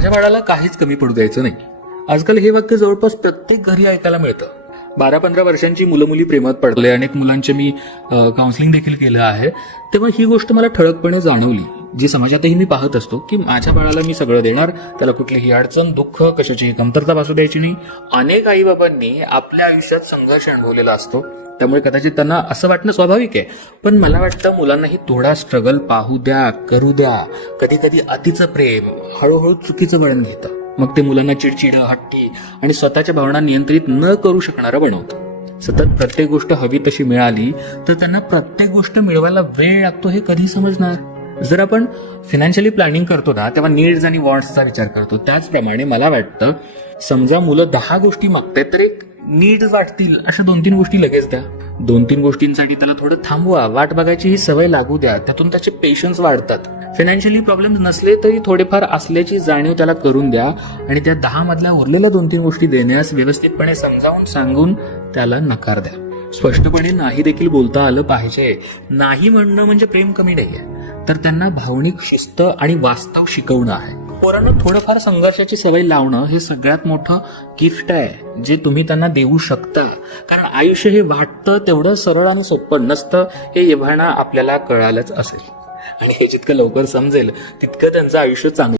माझ्या बाळाला काहीच कमी पडू द्यायचं नाही. आजकाल हे वाक्य जवळपास प्रत्येक घरी ऐकायला मिळतं. बारा पंधरा वर्षांची मुलं मुली प्रेमात पडले. अनेक मुलांचे मी काउन्सिलिंग देखील केलं आहे. तेव्हा ही गोष्ट मला ठळकपणे जाणवली. जी समाजातही मी पाहत असतो की माझ्या बाळाला मी सगळं देणार त्याला कुठलीही अडचण दुःख कशाची कमतरता भासू द्यायची नाही. अनेक आईबाबांनी आपल्या आयुष्यात संघर्ष अनुभवलेला असतो. त्यामुळे कदाचित त्यांना असं वाटणं स्वाभाविक आहे. पण मला वाटतं मुलांनाही थोडा स्ट्रगल पाहू द्या करू द्या. कधी कधी अतिचं प्रेम हळूहळू चुकीचं वळण घेतं. मग ते मुलांना चिडचिड हट्टी आणि स्वतःच्या भावना नियंत्रित न करू शकणारं बनवतं. सतत प्रत्येक गोष्ट हवी तशी मिळाली तर त्यांना प्रत्येक गोष्ट मिळवायला वेळ लागतो हे कधी समजणार? जर आपण फिनान्शियली प्लॅनिंग करतो ना तेव्हा नीड्स आणि वॉन्ट्सचा विचार करतो. त्याचप्रमाणे मला वाटतं समजा मुलं दहा गोष्टी मागतायत तर एक नीट वाटतील अशा दोन तीन गोष्टी लगेच द्या. दोन तीन गोष्टींसाठी त्याला थोडं थांबवा. वाट बघायची ही सवय लागू द्या. त्यातून त्याचे पेशन्स वाढतात. फायनान्शियली प्रॉब्लेम नसले तरी थोडेफार असल्याची जाणीव त्याला करून द्या आणि त्या दहा मधल्या उरलेल्या दोन तीन गोष्टी देण्यास व्यवस्थितपणे समजावून सांगून त्याला नकार द्या. स्पष्टपणे नाही देखील बोलता आलं पाहिजे. नाही म्हणणं म्हणजे प्रेम कमी नाही आहे तर त्यांना भावनिक शिस्त आणि वास्तव शिकवणं आहे. पोरांना थोडंफार संघर्षाची सवय लावणं हे सगळ्यात मोठं गिफ्ट आहे जे तुम्ही त्यांना देऊ शकता. कारण आयुष्य हे वाटतं तेवढं सरळ आणि सोपं नसतं हे एव्हाना आपल्याला कळालंच असेल. आणि हे जितकं लवकर समजेल तितकं त्यांचं आयुष्य चांगलं